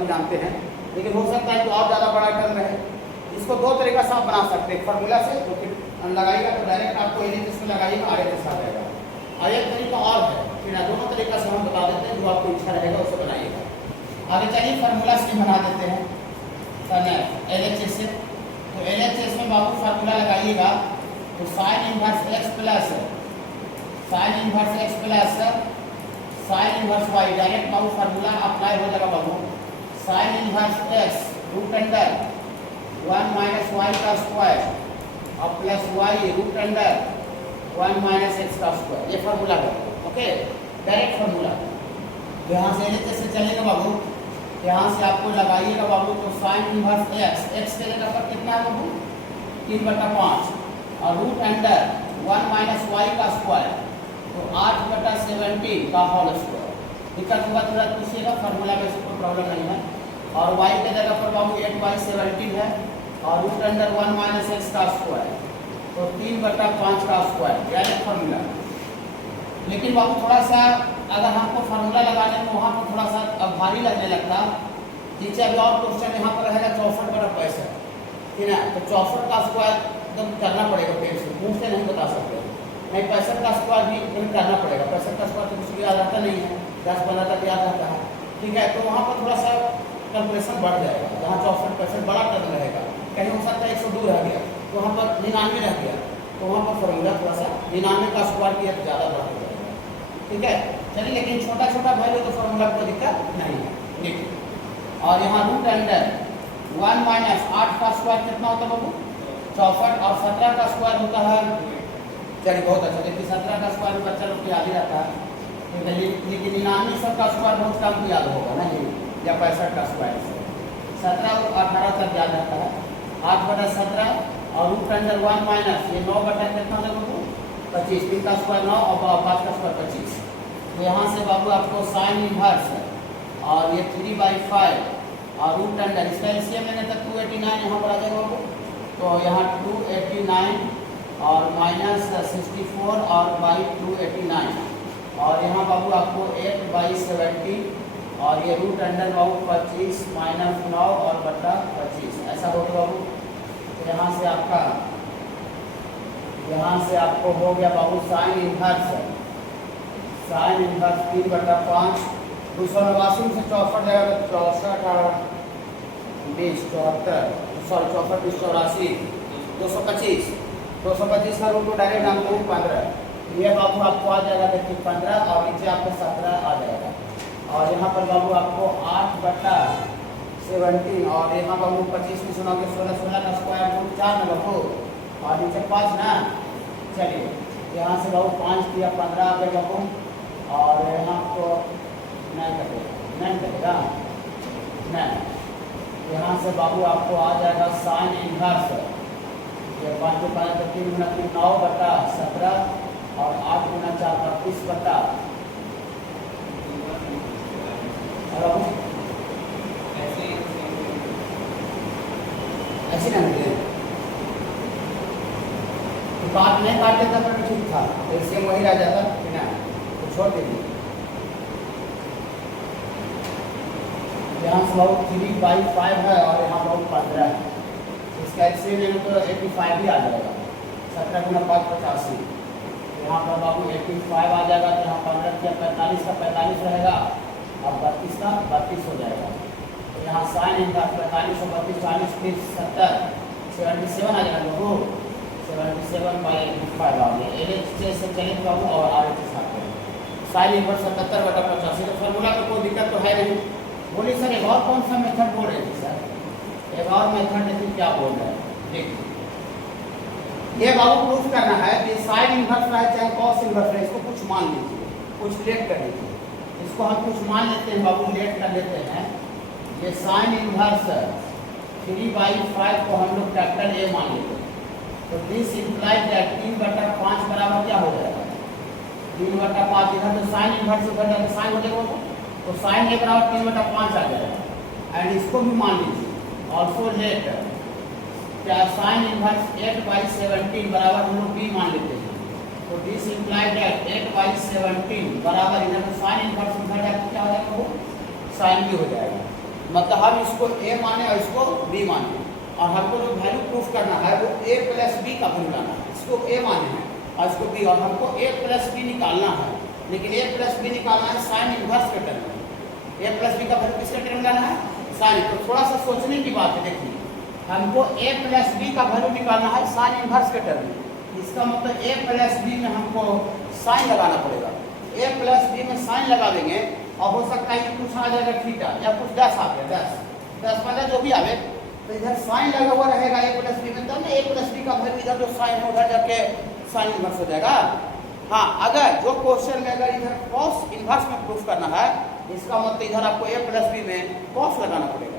सभी जानते हैं, लेकिन हो सकता है कि और ज़्यादा बड़ा टर्म रहे। इसको दो तरीका से आप बना सकते हैं, फार्मूला से जो कि लगाइएगा तो डायरेक्ट आपको LHS में लगाइएगा, RHS आ जाएगा। और एक तरीका और है, फिर दोनों तरीका से हम बता देते हैं, जो आपको इच्छा रहेगा उसे बनाइएगा। आगे चलिए फार्मूला से बना देते हैं LHS से। तो LHS में बाबू फार्मूला लगाइएगा तो sine inverse x plus sine inverse y, direct बाबू फार्मूला अप्लाई हो जाएगा बाबू। Sine inverse x root under 1 minus y का स्क्वायर और plus y root under 1 minus x का स्क्वायर, ये फार्मूला है। Okay, direct formula. यहाँ से LHS से चलेगा बाबू, यहाँ से आपको लगाइएगा बाबू तो साइन इनवर्स x के जगह पर कितना है बाबू 3/5 और रूट अंडर 1 माइनस y का स्क्वायर तो 8/17 का होल स्क्वायर। दिक्कत होगा तुरंत पूछिएगा, फार्मूला में कोई प्रॉब्लम नहीं है। और y के जगह पर बाबू 8/17 है और रूट अंडर 1 माइनस x का स्क्वायर तो 3/5 का स्क्वायर, डायरेक्ट फार्मूला। लेकिन बाबू थोड़ा सा अगर हमको फार्मूला लगाने में वहाँ पर थोड़ा सा अब भारी लगने लगता, नीचे अभी और क्वेश्चन यहाँ पर रहेगा 64/65, ठीक है। तो 64 का स्क्वायर एकदम करना पड़ेगा, पेड़ से मुँह से नहीं बता सकते, नहीं 65 का स्क्वायर भी एकदम करना पड़ेगा। 65 का स्क्वायर तो कुछ भी याद रहता नहीं है, 10-15 तक याद रहता है, ठीक है। तो वहाँ पर थोड़ा सा कैलकुलेशन बढ़ जाएगा, जहाँ 64% बड़ा टर्म रहेगा, कहीं हो सकता है 102 रह गया तो वहाँ पर 99 रह गया, तो वहाँ पर फॉर्मूला थोड़ा सा 99 का स्क्वायर किया तो ज़्यादा बढ़ जाएगा, ठीक है। चलिए, लेकिन छोटा छोटा वैल्यू तो फॉर्मूला कोई दिक्कत नहीं है, देखिए। और यहाँ रूट अंडर 1 माइनस 8 का स्क्वायर कितना होता है बाबू 64 और 17 का स्क्वायर होता है, चलिए बहुत अच्छा। देखिए 17 का स्क्वायर बच्चा लोग को याद ही रहता है, लेकिन 99 का स्क्वायर बहुत कम याद होगा नहीं, या 65 का स्क्वायर से 17 और 18 तक याद रहता है। 8/17 और रूट अंडर 1 माइनस ये 9 बटा कितना होगा बाबू 25, 3 का स्क्वायर 9 और 5 का स्क्वायर 25। तो यहाँ से बाबू आपको साइन इनवर्स और ये 3/5 और रूट अंडर, इसका एलसीएम लेंगे तो 289 यहाँ पर आ जाएगा बाबू। तो यहाँ 289 और माइनस 64 और बाई 289 और यहाँ बाबू आपको 8/70 और ये रूट अंडर बाबू 25 माइनस 9 और बटा 25 ऐसा होगा बाबू। तो यहाँ से आपको हो गया बाबू साइन इनवर्स 3/5 289 से 64 जाएगा तो 64 20 74 सॉरी 64 20 84 225 का रूट डायरेक्ट आपको 15, ये बाबू आपको आ जाएगा देखिए 15 और नीचे आपको 17 आ जाएगा। और यहाँ पर बाबू आपको 8/17 और यहाँ बाबू 25 में सुना के 16 का स्क्वायर रूट 4 ना बाबू और नीचे 5 ना। चलिए यहाँ से बाबू 5 दिया 15 आ गया बाबू और यहाँ को नहीं कटेगा नहीं। यहाँ से बाबू आपको आ जाएगा साइन इनवर्स ये 5 को 5 तो 3 गुना 3 9/17 और 8 गुना 4 32 बटा ऐसे ना मिले तो बात नहीं काट देता पर ठीक था, ऐसे वही रह जाता कि ना तो छोड़ दीजिए। यहाँ से बहुत 3/5 है और यहाँ बहुत 15 है, इसका एक्सरे लेंगे तो 85 ही आ जाएगा। 17 गुना 5 85, यहाँ पर बाबू 85 आ जाएगा तो यहाँ 15 किया 45 का 45 रहेगा और 32 का 32 हो जाएगा। तो यहाँ साइन इनका 45 और 32 40 30 70 77 आ जाएगा बाबू 77/85 आ गया। LHS से चले बाबू और RHS आते हैं साइन इनवर्स 77/85। तो फार्मूला में कोई दिक्कत तो है नहीं। बोलिए सर एक और कौन सा मेथड बोल रहे थे सर, एक और मेथड देखिए क्या बोल रहे हैं। देखिए ये बाबू प्रूफ करना है कि साइन इनवर्स रहे चाहे कॉस इनवर्स रहे, इसको कुछ मान लीजिए, कुछ लेट कर लीजिए। इसको हम कुछ मान लेते हैं बाबू, लेट कर लेते हैं। ये साइन इनवर्स 3/5 को हम लोग फैक्टर ए मान लेते हैं। तो दिस इम्प्लाइज दैट 3/5 बराबर क्या हो जाएगा 3/5। इधर तो साइन इनवर्स उधर तो साइन हो जाएगा तो साइन ए बराबर 3/5 आ जाएगा। एंड इसको भी मान लीजिए ऑल्सो लेट क्या साइन इनवर्स 8/17 बराबर हम लोग बी मान लेते हैं। तो दिस इम्प्लाइड दैट 8/17 बराबर इधर तो साइन इनवर्स उधर जाकर क्या हो जाएगा वो साइन भी हो जाएगा। मतलब हम इसको ए माने और इसको बी माने, और हमको जो वैल्यू प्रूफ करना है वो ए प्लस बी का वैल्यू लाना है। इसको ए माने हैं और इसको बी, और हमको ए प्लस बी निकालना है, लेकिन ए प्लस बी निकालना है साइन इन्वर्स के टर्म में। ए प्लस बी का वैल्यू किसके टर्म में लाना है? साइन। तो थोड़ा सा सोचने की बात है, देखिए हमको ए प्लस बी का वैल्यू निकालना है साइन इन्वर्स के टर्म में। इसका मतलब ए प्लस बी में हमको साइन लगाना पड़ेगा। ए प्लस बी में साइन लगा देंगे और हो सकता है कि कुछ आ जाएगा थीटा या कुछ 10 आ गया, 10 15 जो भी आवे, तो इधर साइन लगा हुआ रहेगा ए प्लस बी में, तब ना ए प्लस बी का वैल्यू इधर जो साइन है उधर जाके साइन इन्वर्स हो जाएगा। हाँ, अगर जो क्वेश्चन में अगर इधर कॉस इन्वर्स में प्रूफ करना है, इसका मतलब इधर आपको ए प्लस बी में कॉस लगाना पड़ेगा।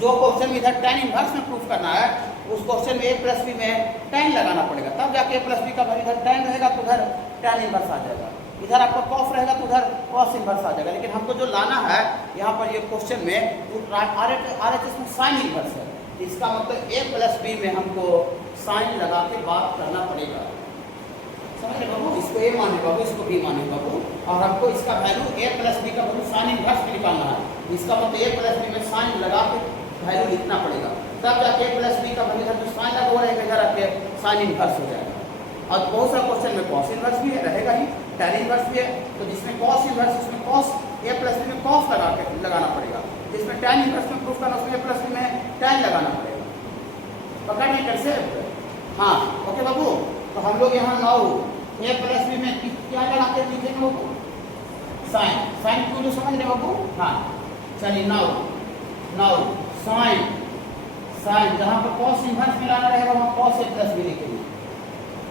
जो क्वेश्चन में इधर tan इन्वर्स में प्रूफ करना है, उस क्वेश्चन में ए प्लस बी में tan लगाना पड़ेगा, तब जाके ए प्लस बी का वैल्यू इधर tan रहेगा तो उधर tan इन्वर्स आ जाएगा, इधर आपका कॉस रहेगा तो उधर कॉस इन्वर्स आ जाएगा। लेकिन हमको जो लाना है यहाँ पर ये क्वेश्चन में RHS में साइन इन्वर्स है, इसका मतलब ए प्लस बी में हमको साइन लगा के बात करना पड़ेगा। समझ रहे बाबू? इसको ए माने बाबू, इसको बी माने बाबू, और हमको इसका वैल्यू ए प्लस बी का वैल्यू साइन इन्वर्स में निकालना है। इसका मतलब ए प्लस बी में साइन लगा के वैल्यू लिखना पड़ेगा, तब जाके ए प्लस बी का वैल्यू इधर जो साइन लगा हुआ रहेगा इधर आके साइन इन्वर्स हो जाएगा। और बहुत सारे क्वेश्चन में कॉस इन्वर्स भी है, रहेगा ही, tan इन्वर्स भी है, तो जिसमें कॉस इन्वर्स उसमें कॉस ए प्लस बी में कॉस लगाना पड़ेगा, जिसमें tan इन्वर्स में प्रूफ करना उसमें ए प्लस बी में tan लगाना पड़ेगा। पकड़ नहीं कर से? हाँ, ओके बाबू। तो हम लोग यहाँ नाउ ए प्लस बी में क्या लगा के लिखेंगे बाबू? साइन। साइन क्यों जो समझ रहे बाबू? हाँ, चलिए नाउ साइन, साइन जहाँ पर कॉस इन्वर्स मिलाना रहेगा वहाँ कॉस ए प्लस बी लिखेंगे,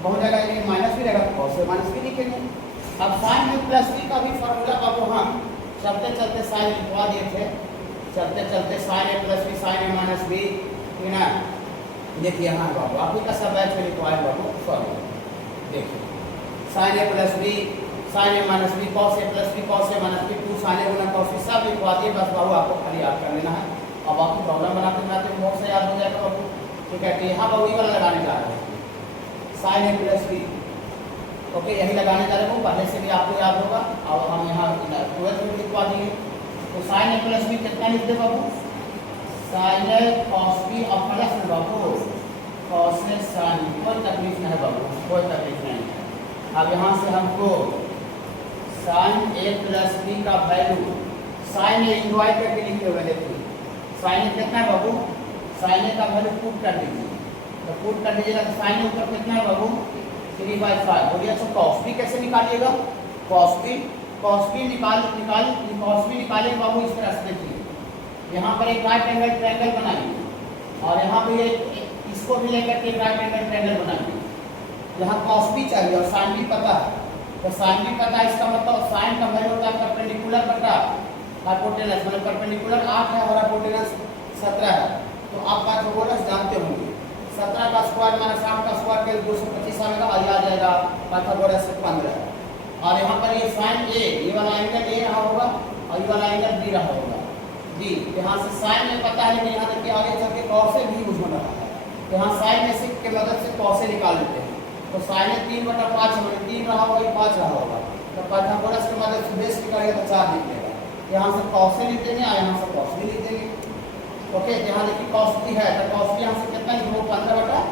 बहुत जगह लेकिन माइनस भी रहेगा तो कॉस ए माइनस बी लिखेंगे। अब साइन में प्लस बी का भी फॉर्मूला बाबू हम चलते चलते साइन लिखवा दिए थे, चलते चलते साइन ए प्लस बी साइन ए माइनस बी, ठीक ना? देखिए यहाँ बाबू आप ही का सब बैच में लिखवाए बाबू फॉर्मूला, देखिए sign A plus B sign A minus B cos A plus B cos A minus B 2 sign A Guna cos B सब लिखवा दिए। बस बाबू आपको खाली याद कर लेना है, अब आपको प्रॉब्लम बनाते बनाते बहुत से याद हो जाएगा बाबू, ठीक है? तो यहाँ बाबू ये वाला लगाने जा रहे हैं साइन ए प्लस बी, ओके, यही लगाने जा रहे हो, पहले से भी आपको याद होगा। अब हम यहाँ 12 में लिखवा दिए, तो साइन ए प्लस बी कितना लिख दे बाबू? साइन ए कॉस बी और प्लस में बाबू कॉस ए साइन, कोई तकलीफ नहीं है बाबू, कोई तकलीफ नहीं है। अब यहाँ से हमको साइन ए प्लस बी का वैल्यू साइन ए डिवाइड करके लिखे हुए, देखिए साइन ए कितना है बाबू? साइन ए का वैल्यू पुट कर दीजिए, तो पुट कर दीजिएगा तो साइन ए ऊपर कितना है बाबू? 3/5। बोलिए अच्छा कॉस बी कैसे निकालिएगा? कॉस बी निकालिए बाबू इस तरह से, देखिए यहाँ पर एक राइट एंगल ट्रायंगल बनाइए और यहाँ पे इसको भी लेकर के राइट एंगल ट्रायंगल बनाइए। यहाँ कॉस बी चाहिए और साइन बी पता है, तो साइन बी पता है, इसका मतलब साइन का वैल्यू होता है परपेंडिकुलर बटा हाइपोटेनस, मतलब परपेंडिकुलर 8 है और हाइपोटेनस 17 है। तो आप पाइथागोरस जानते होंगे, 17 का स्क्वायर माइनस 8 का स्क्वायर के 225 आएगा और आ जाएगा पाइथागोरस से 15। और यहाँ पर ये साइन ए, ये वाला एंगल ए रहा होगा और ये वाला एंगल बी रहा होगा जी। यहाँ से साइन में पता है, लेकिन यहाँ तक कि आगे चल के कॉस ए भी यूज हो रहा है, तो यहाँ साइन में से के मदद से कॉस ए निकाल लेते हैं। तो साइन ए 3/5 है, 3 रहा होगा, ये 5 रहा होगा, तो पाइथागोरस की मदद से बेस निकालेगा तो 4 निकलेगा। यहाँ से कॉस ए लिख देंगे और यहाँ से कॉस बी लिख देंगे, ओके। यहाँ देखिए कॉस बी है तो कॉस बी यहाँ से कितना लिखो? 15/,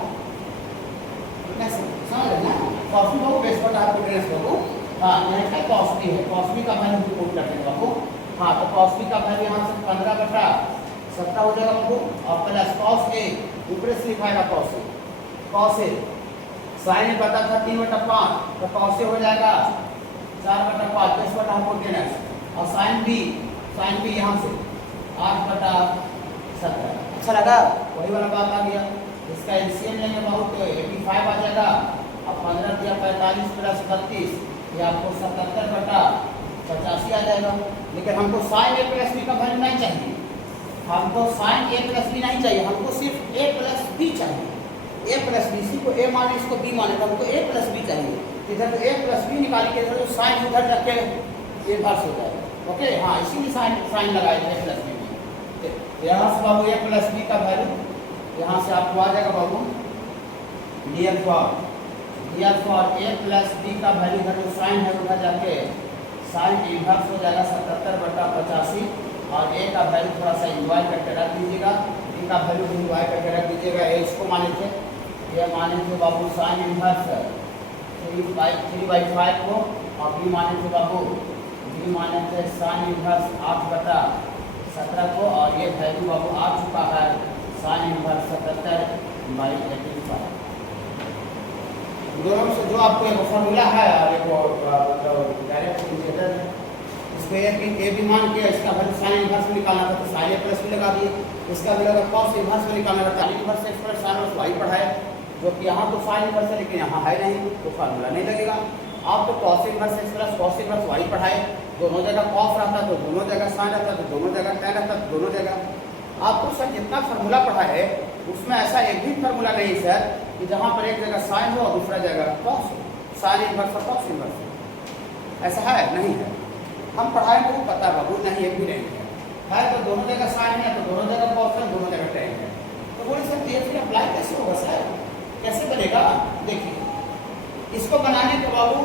समझ रहे ना? कॉस बी बाबू बेस बटा हाइपोटेनस बाबू, हाँ यहाँ का कॉस बी है, कॉस बी का वैल्यू पुट कर देंगे बाबू। हाँ, तो कॉस बी का वैल्यू यहाँ से 15/17 हो जाएगा बाबू, और प्लस कॉस ए ऊपर से लिखाएगा कॉस ए साइन में पता था 3/5, तो कॉस ए हो जाएगा 4/5 बेस बटा हाइपोटेनस, और साइन बी यहाँ से 8/17। अच्छा लगा? वही वाला बात आ गया। इसका एलसीएम लेंगे बाबू तो 85 आ जाएगा, अब 15 दिया 45 प्लस 32, ये आपको 77/85 आ जाएगा। लेकिन हमको साइन ए प्लस बी का वैल्यू नहीं चाहिए, हमको साइन ए प्लस बी नहीं चाहिए, हमको सिर्फ ए प्लस बी चाहिए। ए प्लस बी, इसी को ए माने इसको बी माने, तो हमको ए प्लस बी चाहिए। इधर तो ए प्लस बी निकाल के इधर जो साइन उधर जाके इन्वर्स हो जाएगा, ओके। हाँ, इसीलिए साइन लगाए ए प्लस बी में। यहाँ से बाबू ए प्लस बी का वैल्यू यहाँ से आपको आ जाएगा बाबू dear for A plus B का वैल्यू इधर जो साइन है उधर जाके साइन इन्वर्स हो जाएगा 77/85, और ए का वैल्यू थोड़ा सा इंजॉय करके रख दीजिएगा, बी का वैल्यू इंजॉय करके रख दीजिएगा। ए इसको माने थे, ये माने थे बाबू साइन इनवर्स 3/5 को, और बी माने थे बाबू, बी माने थे साइन इनवर्स 8/17 को, और ये वैल्यू बाबू आ चुका है साइन इनवर्स 77/85। दोनों से जो आपको एक फॉर्मूला है और एक डायरेक्ट इंटीग्रेटर है, इसको ए भी मान के इसका वैल्यू साइन इनवर्स में निकालना था तो साइन ए प्लस भी लगा दिए, इसका वैल्यू अगर कॉस इनवर्स में निकालना था sine inverse X plus sine inverse Y पढ़ाए, जो कि यहाँ तो साइन इनवर्स है लेकिन यहाँ है नहीं तो फार्मूला नहीं लगेगा। आप तो cos inverse X plus cos inverse Y पढ़ाए, दोनों जगह कॉस रहता तो दोनों जगह साइन रहता तो दोनों जगह टैन रहता तो दोनों जगह। आपको सर जितना फार्मूला पढ़ा है उसमें ऐसा एक भी फार्मूला नहीं सर कि जहाँ पर एक जगह साइन हो और दूसरा जगह कॉस हो, साइन इनवर्स और कॉस इनवर्स हो, ऐसा है नहीं है। हम पढ़ाए को पता है बाबू, नहीं एक भी नहीं है तो दोनों जगह साइन है तो दोनों जगह कॉस है, दोनों जगह टैन है। तो बोले सर ये फिर अप्लाई कैसे होगा सर, कैसे बनेगा? देखिए इसको बनाने का बाबू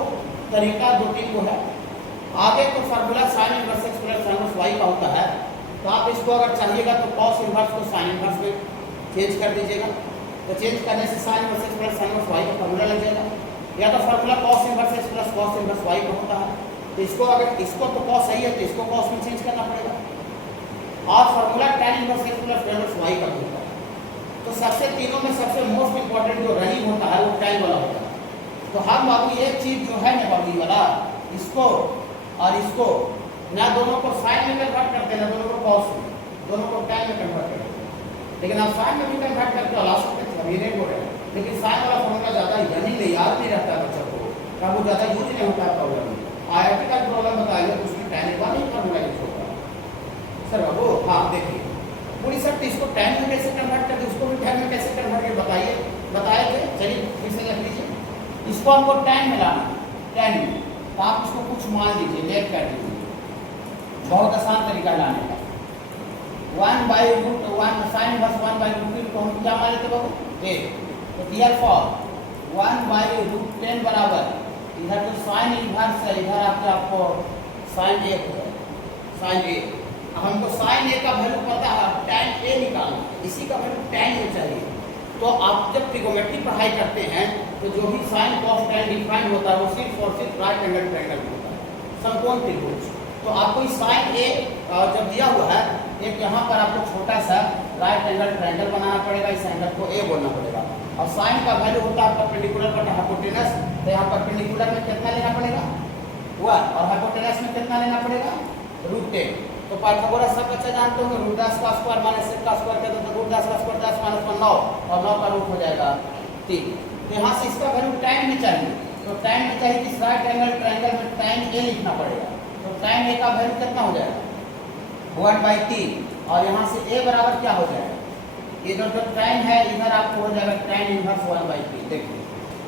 तरीका 2-3 को है। आगे तो formula sine inverse X plus sine inverse Y का होता है, तो आप इसको अगर चाहिएगा तो कॉस इनवर्स को साइन इनवर्स में चेंज कर दीजिएगा, तो चेंज करने से sine inverse X plus sine inverse Y का फार्मूला लग जाएगा। या तो formula cos inverse X plus cos inverse Y का होता है, तो इसको अगर इसको तो कॉस सही है तो इसको कॉस में चेंज करना पड़ेगा। और formula tan inverse X plus tan inverse Y का होता है। तो सबसे तीनों में सबसे मोस्ट इंपॉर्टेंट जो रनिंग होता है वो tan वाला होता है। तो हम बाबू एक चीज जो है ना बाबू ये वाला, इसको और इसको ना दोनों को साइन में कन्वर्ट करते हैं ना दोनों को कॉस में, दोनों को tan में कन्वर्ट करते हैं। लेकिन आप साइन में भी कन्वर्ट करके ला सकते थे, हम ये नहीं बोल रहे हैं, लेकिन साइन वाला फॉर्मूला ज़्यादा यानी नहीं याद नहीं रहता बच्चों को, क्या वो ज़्यादा यूज नहीं होता प्रॉब्लम में। IIT का प्रॉब्लम बताइए तो उसमें tan का नहीं फॉर्मूला यूज होता सर बाबू। हाँ देखिए पूरी सर इसको tan में कैसे कन्वर्ट करते, उसको भी tan में कैसे कन्वर्ट करके बताइए, बताए थे। चलिए फिर से देख लीजिए, इसको हमको tan में लाना, tan में, तो आप इसको कुछ मान लीजिए, लेट कर दीजिए, बहुत आसान तरीका लाने का। 1/√1 साइन इनवर्स 1/√2 को हम क्या मान लेते बाबू ए, तो देयरफॉर 1/√10 बराबर, इधर तो साइन इनवर्स है, इधर आपको साइन ए होगा, साइन ए। हमको साइन ए का वैल्यू पता है, tan ए निकालना, इसी का वैल्यू tan ए चाहिए। तो आप जब ट्रिगोमेट्री पढ़ाई करते हैं तो जो भी साइन कॉस tan डिफाइन होता है वो सिर्फ और सिर्फ राइट एंगल ट्रायंगल में होता है, समकोण त्रिभुज। तो आपको इस साइन ए जब दिया हुआ है, एक यहाँ पर आपको छोटा सा राइट एंगल ट्रायंगल बनाना पड़ेगा, इस एंगल को ए बोलना पड़ेगा। और साइन का वैल्यू होता है परपेंडिकुलर बटा हाइपोटेनस, तो यहाँ परपेंडिकुलर में कितना लेना पड़ेगा 1 और हाइपोटेनस में कितना लेना पड़ेगा √10। तो पाइथागोरस सब बच्चे जानते होंगे, √10 का स्क्वायर माइनस 7 का स्क्वायर कर दो तो √10 का स्क्वायर 10 माइनस 9 और 9 का रूट हो जाएगा 3। तो यहाँ से इसका वैल्यू tan में चाहिए, तो tan में चाहिए कि राइट एंगल ट्रायंगल में tan ए लिखना पड़ेगा। तो tan ए का वैल्यू कितना हो जाएगा 1/3, और यहाँ से a बराबर क्या हो जाएगा, इधर जो tan है इधर आपको हो जाएगा tan इनवर्स 1/3। देखिए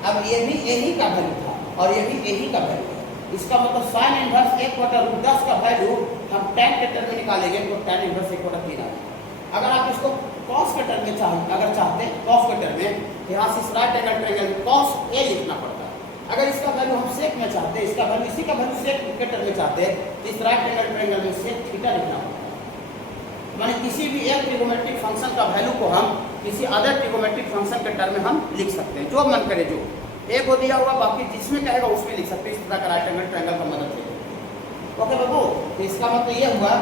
अब ये भी यही का वैल्यू था और ये भी यही का वैल्यू है, इसका मतलब साइन इनवर्स 1/√10 का वैल्यू हम tan के टर्म में निकालेंगे तो tan इनवर्स 1/3 आ जाएगा। अगर आप इसको cos के टर्म में अगर चाहते हैं cos के टर्म में, तो यहाँ से राइट एंगल ट्रायंगल में cos a लिखना पड़ता है। अगर इसका वैल्यू हम सेक में चाहते हैं, इसका वैल्यू इसी का वैल्यू सेक के टर्म में चाहते हैं, तो इस राइट एंगल ट्रायंगल में सेक थीटा लिखना पड़ता है। माने किसी भी एक ट्रिगोमेट्रिक फंक्शन का वैल्यू को हम किसी अदर ट्रिगोमेट्रिक फंक्शन के टर्म में हम लिख सकते हैं, जो मन करे, जो एक को दिया हुआ बाकी जिसमें कहेगा उसमें लिख सकते हैं, इस तरह का राइट एंगल ट्रायंगल का मदद से। ओके बाबू, तो इसका मतलब ये हुआ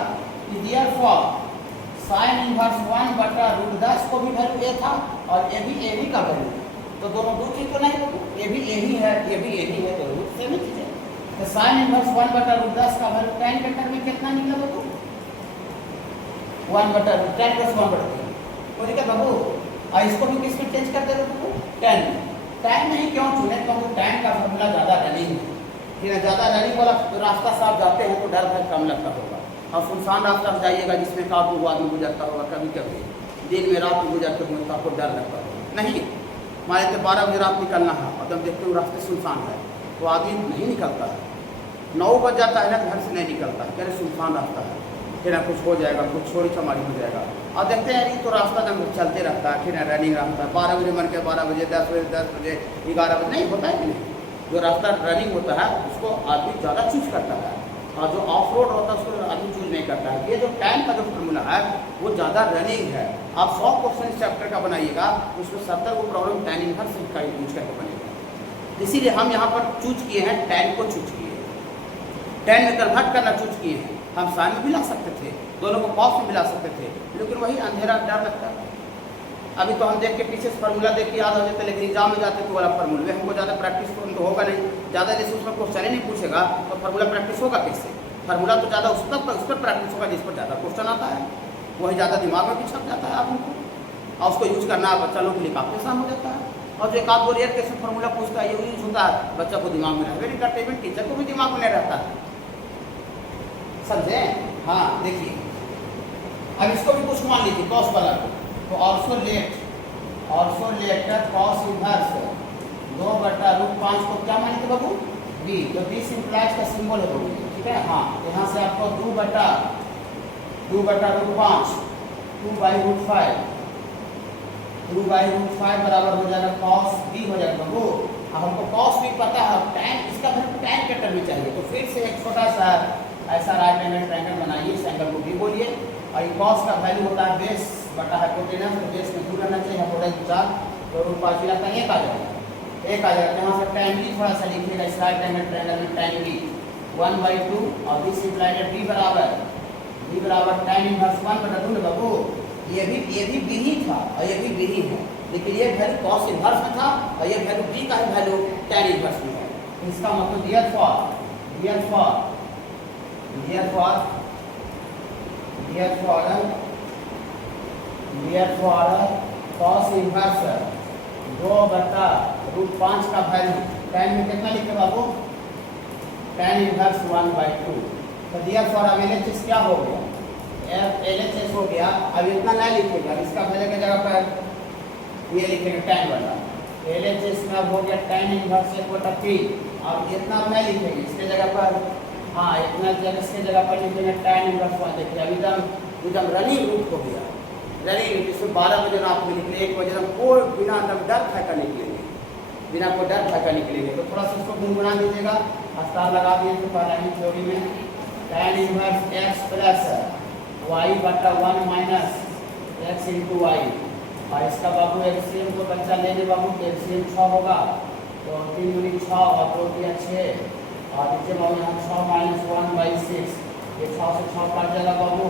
कि देयरफॉर साइन इनवर्स 1/√10 को भी वैल्यू ए था और ए भी का वैल्यू, तो दोनों दो चीज तो नहीं बाबू, ए भी यही है, ये भी यही है, तो रूट सेम ही चीज है। तो साइन इनवर्स 1/√10 का वैल्यू tan के टर्म में कितना निकला बाबू 1/tan + 1/3। वो देखा बाबू, और इसको भी किस में चेंज कर दे बाबू tan में। tan नहीं क्यों चुने, क्योंकि tan का फॉर्मूला ज़्यादा रनिंग है, कि ज़्यादा रनिंग वाला रास्ता से आप जाते हैं तो डर भर कम लगता होगा, और सुनसान रास्ता से जाइएगा जिसमें का दो आदमी गुजरता होगा, कभी कभी दिन में रात में गुजरते हुए तो आपको डर लगता होगा। नहीं मान लेते 12 बजे रात निकलना है और जब देखते हो रास्ते सुनसान है तो आदमी नहीं निकलता है, 9 बज जाता है ना घर से नहीं निकलता है, कह रहे सुनसान रास्ता है, फिर ना कुछ हो जाएगा, कुछ छोड़ी चमारी हो जाएगा, और देखते हैं ये तो रास्ता जब चलते रहता है, फिर रनिंग रहता है, 12 बजे मन के 12 बजे 10 बजे 11 बजे नहीं होता है कि नहीं। जो रास्ता रनिंग होता है उसको आदमी ज़्यादा चूज करता है, और जो ऑफ रोड होता है उसको आदमी चूज नहीं करता है। ये जो टाइम का जो फॉर्मूला है वो ज़्यादा रनिंग है। आप 100 क्वेश्चन इस चैप्टर का बनाइएगा उसमें 70 को प्रॉब्लम टैन इनवर्स का यूज करके बनेगा। इसीलिए हम यहाँ पर चूज किए हैं, टैन को चूज किए हैं, टैन में कन्वर्ट करना चूज किए हैं। हम साइन में भी ला सकते थे, दोनों को कॉस में भी ला सकते थे, लेकिन वही अंधेरा डर लगता है। अभी तो हम देख के पीछे से फार्मूला देख के याद हो जाते, लेकिन एग्जाम में जाते तो वाला फार्मूला हमको ज़्यादा प्रैक्टिस तो होगा नहीं, ज़्यादा जैसे उसमें क्वेश्चन ही नहीं पूछेगा तो फार्मूला प्रैक्टिस होगा कैसे? फार्मूला तो ज़्यादा उस पर प्रैक्टिस होगा जिस पर ज़्यादा क्वेश्चन आता है, वही ज़्यादा दिमाग में भी छप जाता है आदमी को, और उसको यूज करना बच्चा लोग के लिए काफ़ी आसान हो जाता है। और जो एक आध बोरियर कैसे फार्मूला पूछता है ये यूज होता है, बच्चा को दिमाग में रहने नहीं करता, इवन टीचर को भी दिमाग में नहीं रहता है। समझे? हाँ देखिए, अब इसको भी कुछ मान लीजिए कॉस वाला को, तो ऑल्सो लेट कॉस इनवर्स 2/√5 को क्या माने थे बाबू? बी। तो दिस इम्प्लाइज का सिंबल है बाबू, ठीक है। हाँ, यहाँ से आपको 2/√5 2/√5 बराबर हो जाएगा कॉस बी हो जाएगा बाबू। अब हमको कॉस बी पता है, टैन इसका टैन के टर्म में चाहिए, तो फिर से एक छोटा सा ऐसा राइट एंगल ट्रायंगल बनाइए, इस एंगल को भी बोलिए, और ये कॉस का वैल्यू होता है बेस बटा हाइपोटेनस, तो बेस में 2 रहना चाहिए, हाइपोटेनस 4, तो √5 मिलाता है 1 आ जाएगा, 1 आ जाएगा। यहाँ से टैन बी थोड़ा सा लिखिएगा इस राइट एंगल ट्रायंगल में, टैन बी 1/2 और दिस इम्प्लाइड बी बराबर टैन इनवर्स 1/2 बाबू। ये भी बी ही था और ये भी बी ही है, लेकिन ये वैल्यू कॉस इनवर्स में था और ये वैल्यू बी का ही वैल्यू टैन इनवर्स में है। इसका मतलब डियर फॉर कॉस इनवर्स 2/√5 का वैल्यू टैन में कितना लिखे बाबू? Tan inverse 1/2। तो डियर फॉर अब LHS क्या हो गया? LHS हो गया। अब इतना नहीं लिखेगा, इसका वैल्यू की जगह पर ये लिखेंगे टैन वाला, LHS में अब हो गया टैन इनवर्स 1/3। अब इतना अब नहीं लिखेंगे, इसके जगह पर हाँ इतना जगह इसके जगह पर लिखेंगे टैन इनवर्स 1। देखिए अभी एकदम रनिंग रूट हो गया, रनिंग रूट। इसमें 12 बजे रात में निकले, 1 बजे हम कोई बिना डर खाए का निकलेंगे, बिना कोई डर खाए का निकलेंगे। तो थोड़ा सा इसको गुनगुना दीजिएगा, अस्तार लगा दिए तो पहला ही थ्योरी में tan inverse x plus y/1 minus x into Y. और इसका बाबू एलसीएम को बच्चा लेने बाबू, एलसीएम 6 होगा, तो 3 दूनी 6 और 2 दिया 6, और नीचे बाबू यहाँ 6 - 1/6, ये 6 से 6 काट जाएगा बाबू।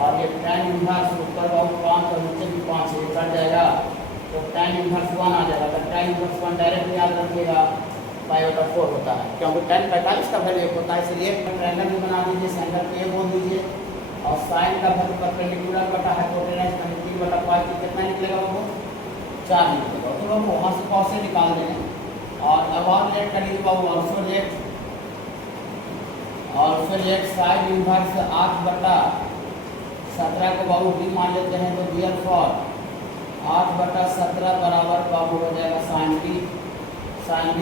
और ये टैन इनवर्स ऊपर बाबू 5 और नीचे भी 5 ये कट जाएगा, तो टैन इनवर्स 1 आ जाएगा। तो टैन इनवर्स 1 डायरेक्ट याद रखिएगा π/4 होता है, क्योंकि टैन 45 का वैल्यू होता है, इसलिए ट्रायंगल भी बना दीजिए, सेंटर पे बोल दीजिए, और साइन का वैल्यू परपेंडिकुलर बटा हाइपोटेनस 3/5 कितना निकलेगा बाबू? 4 निकलेगा। तो बाबू वहाँ से कॉस से निकाल देंगे। और अब और लेट करिए बाबू, ऑल्सो लेट साइन इनवर्स 8/17 को बाबू बी मान लेते हैं, तो डियर फॉर 8/17 बराबर बाबू हो जाएगा साइन बी।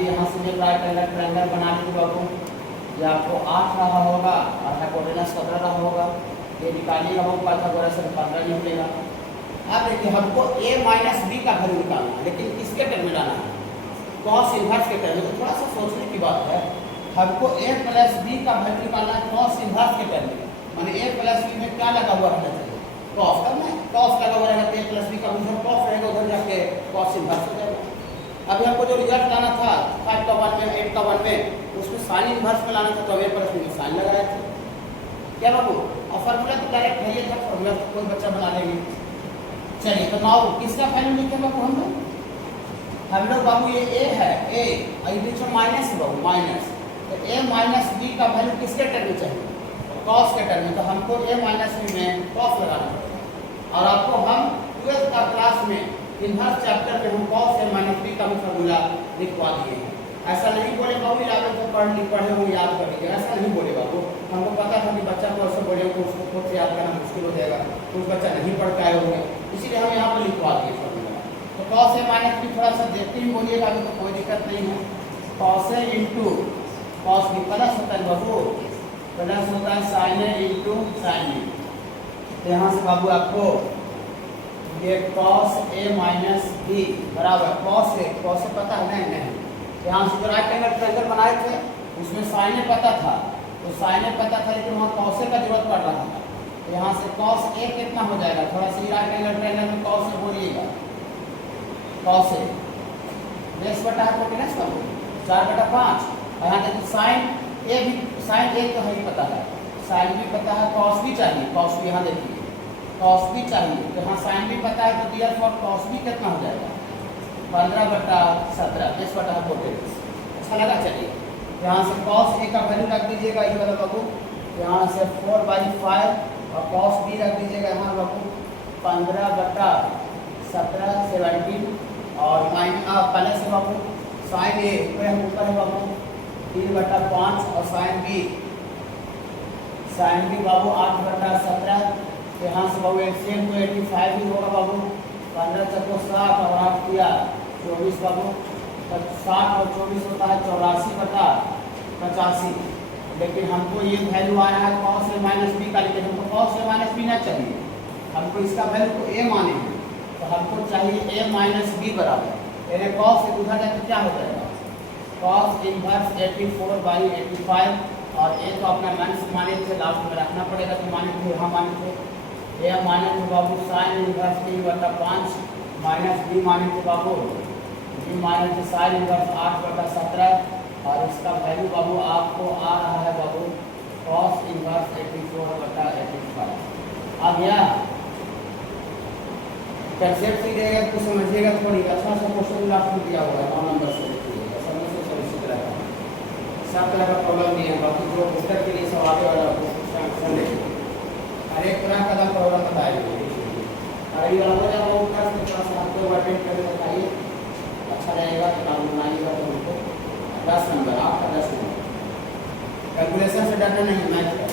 यहाँ से जब राइट एंगल ट्रायंगल बना लीजिए बाबू, ये आपको 8 रहा होगा और हाइपोटेनस 17 रहा होगा, ये निकालिएगा बाबू, पाइथागोरस से 15 निकलेगा। अब देखिए हमको a - b का वैल्यू निकालना है, लेकिन किसके टर्म में लाना है? कॉस इनवर्स के टर्म में। तो थोड़ा सा सोचने की बात है, हमको a + b का वैल्यू निकालना है कॉस इनवर्स के टर्म में, माने a + b में क्या लगा हुआ रहना चाहिए? कॉस करना है, कॉस लगा हुआ रहेगा तो a + b का उधर कॉस रहेगा, उधर जाके कॉस इनवर्स हो जाएगा। अभी हमको जो रिजल्ट लाना था 5 का 1 में 8 का 1 में, उसमें साइन इनवर्स में लाना था, तो a + b में साइन लगाया था क्या बाबू? और फार्मूला तो डायरेक्ट है ये था, फार्मूला तो कोई बच्चा बना लेंगे। चलिए तो नाउ किसका वैल्यू लिखे बाबू? हम लोग बाबू ये a है, a और ये बीच में माइनस है बाबू, माइनस, तो a - b का वैल्यू किसके टर्म में चाहिए? कॉस के टर्म में। तो हमको a - b में कॉस लगाना पड़ेगा। और आपको हम 12th का क्लास में इनवर्स चैप्टर में हम कॉस a - b का भी फार्मूला लिखवा दिए हैं। ऐसा नहीं बोले बाबू 11th में पढ़े हो याद कर लीजिए, ऐसा नहीं बोले बाबू। हमको पता था कि बच्चा को ऐसे बोले तो उसको खुद से याद करना मुश्किल हो जाएगा, कुछ बच्चा नहीं पढ़ पाए होंगे, इसीलिए हम यहाँ पर लिखवा दिए फार्मूला। तो कॉस a - b थोड़ा सा देखते ही बोलिएगा, अभी तो कोई दिक्कत नहीं है। Cos a into cos b plus होता है बाबू, प्लस होता है sine a into sine b। तो यहाँ से बाबू आपको ये कॉस a - b बराबर कॉस a पता है नहीं, यहाँ से जो राइट एंगल ट्रायंगल बनाए थे उसमें साइन a पता था, तो साइन ए पता था लेकिन वहाँ कॉस ए का जरूरत पड़ रहा था। तो यहाँ से कॉस ए कितना हो जाएगा, थोड़ा सी राइट एंगल ट्रायंगल में कॉस ए बोलिएगा, कॉस ए बेस बटा हाइपोटेनस का 4/5। और यहाँ देखिए साइन ए भी, साइन ए तो हमें पता है, साइन भी पता है, कॉस भी चाहिए, कॉस भी यहाँ देखिए कॉस भी चाहिए, तो यहाँ साइन भी पता है, तो दियर फॉर कॉस भी कितना हो जाएगा 15/17 बेस बटा हाइपोटेनस। अच्छा लगा, चलिए यहाँ से कॉस ए का वैल्यू रख दीजिएगा ये वाला बाबू, यहाँ से 4/5 और कॉस बी रख दीजिएगा यहाँ बाबू 15/17 17 और पहले से बाबू साइन ए ऊपर है बाबू 3/5 और साइन बी बाबू 8/17। तो यहाँ से बाबू एलसीएम तो 85 ही होगा बाबू, 15 चक्को 60 और 8 किया 24 बाबू, 60 और 24 होता है 84/85। लेकिन हमको ये वैल्यू आया है कॉस ए माइनस बी का, लेकिन हमको कॉस ए माइनस बी ना चाहिए, हमको इसका वैल्यू को ए माने हैं, तो हमको चाहिए ए माइनस बी बराबर यानी कॉस से उधर जाकर क्या हो जाएगा कॉस इनवर्स 84/85 और ए तो अपना माने थे लास्ट में रखना पड़ेगा, तो माने थे यहाँ माने थे ए माने थे बाबू साइन इनवर्स 3/5 माइनस बी माने थे बाबू बी माने थे साइन इनवर्स 8/17 और इसका वैल्यू बाबू आपको आ रहा है बाबू कॉस इनवर्स 84/85। अब यह कंसेप्ट सीखिएगा तो समझिएगा थोड़ी, अच्छा सा क्वेश्चन लास्ट में दिया हुआ है 9 नंबर से देखिएगा, समझ से समझ रहेगा, सब तरह का प्रॉब्लम नहीं है। बाकी जो उत्तर के लिए सब आगे वाला क्वेश्चन देखिए, हर एक तरह का प्रॉब्लम बताएंगे। और ये वाला हो जाएगा उत्तर से थोड़ा सा आपको अटेंड करके बताइए, अच्छा रहेगा तो काम बनाइएगा तो हमको 10 नंबर आपका 10 नंबर कैलकुलेशन से डरना नहीं, मैथ का।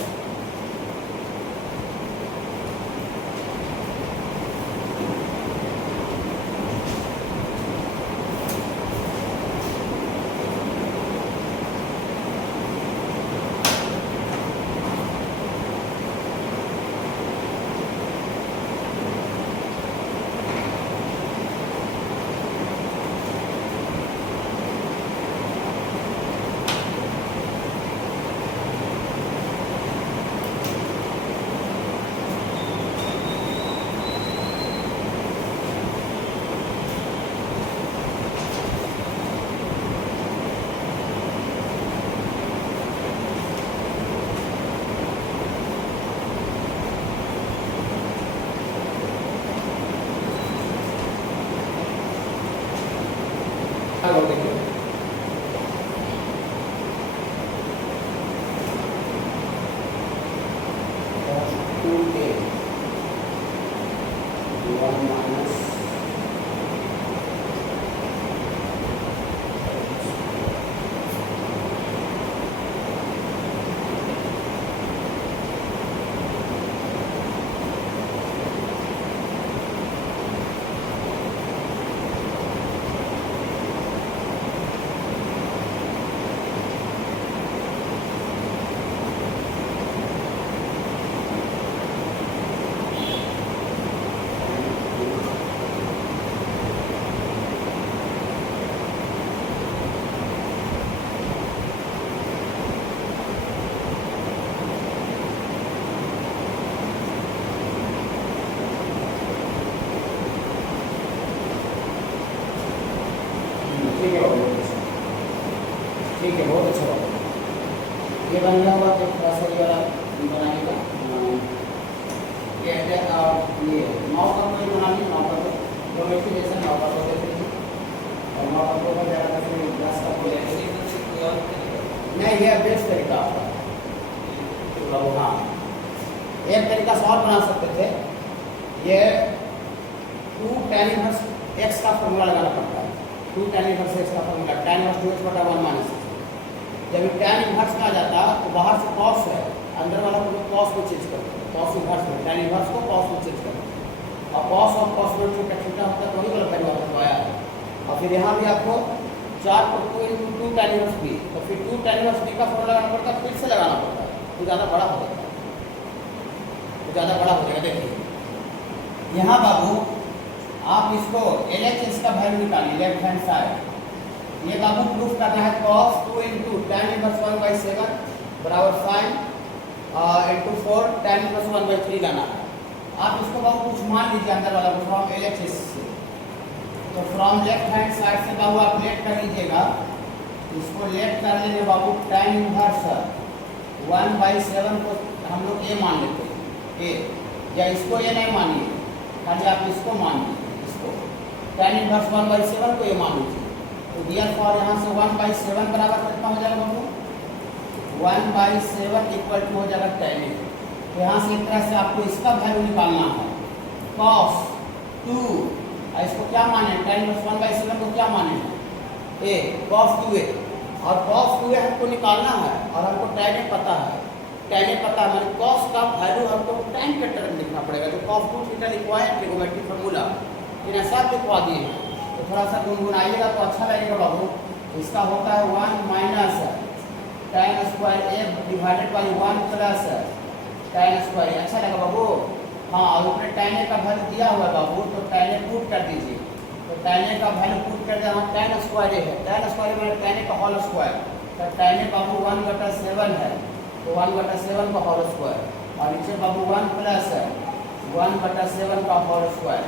ठीक है, बहुत अच्छा बात। ये बन गया हुआ तो थोड़ा सा ये वाला बनाइएगा, ये 9 का कोई बना लीजिए, 9 का तो वैसे जैसे 9 का तो जैसे और 9 का तो ज़्यादा करके 10 का कोई नहीं, ये बेस्ट तरीका आपका। हाँ, एक तरीका से और बना सकते थे, ये 2 tan इनवर्स x का फॉर्मूला लगाना पड़ता है, 2 tan इनवर्स x का formula tan inverse 2x/1 minus. जब tan इनवर्स में आ जाता तो बाहर से cos है, अंदर वाला को cos को चेंज कर दो, cos इनवर्स में tan इनवर्स को cos में चेंज कर दो, और cos और cos में छोटा छोटा होता है तो वही वाला वैल्यू आपको आया है। और फिर यहाँ भी आपको 4 को 2 tan इनवर्स b, तो फिर 2 tan इनवर्स b का फॉर्मूला लगाना पड़ता है, फिर से लगाना पड़ता है, तो ज़्यादा बड़ा हो जाता है, तो ज़्यादा बड़ा हो जाएगा। देखिए यहाँ बाबू आप इसको LHS का वैल्यू निकालिए लेफ्ट हैंड साइड, ये बाबू प्रूफ करना है cos 2 × tan इनवर्स 1/7 बराबर साइन इंटू 4 tan इनवर्स 1/3 लाना है। आप इसको बाबू कुछ मान लीजिए अंदर वाला फ्रॉम LHS से। तो फ्रॉम लेफ्ट हैंड साइड से बाबू आप लेट कर लीजिएगा, इसको लेट कर लेंगे बाबू tan इनवर्स 1/7 को हम लोग ए मान लेते हैं, ए, या इसको ये नहीं मानिए, खाली आप इसको मानिए, इसको tan इनवर्स 1/7 को ये मान लीजिए। तो डियर फॉर यहाँ से 1/7 बराबर कितना हो जाएगा बाबू, 1/7 इक्वल टू हो जाएगा tan ए। तो यहाँ से एक तरह से आपको इसका वैल्यू निकालना है, cos 2, इसको क्या माने, tan इनवर्स 1/7 को क्या माने, ए, cos 2a, और cos 2a हमको निकालना है और हमको tan ए पता है, tan ए पता है, मतलब cos का वैल्यू हमको tan के टर्म में लिखना पड़ेगा। तो cos 2 थीटा लिखवाए ट्रिगोमेट्रिक फार्मूला, इन सब लिखवा दिए हैं। तो थोड़ा सा गुनगुनाइएगा तो अच्छा लगेगा बाबू। इसका होता है 1 minus tan square A divided by 1 plus tan square, अच्छा लगा बाबू। हाँ, और ऊपर tan ए का वैल्यू दिया हुआ है बाबू, तो tan ए पुट कर दीजिए। तो tan ए का वैल्यू पुट कर दिया, tan स्क्वायर ए है, tan स्क्वायर में tan ए का होल स्क्वायर, तो tan ए बाबू 1/7 है, तो 1/7 का होल स्क्वायर, और नीचे बाबू 1 प्लस 1/7 का होल स्क्वायर।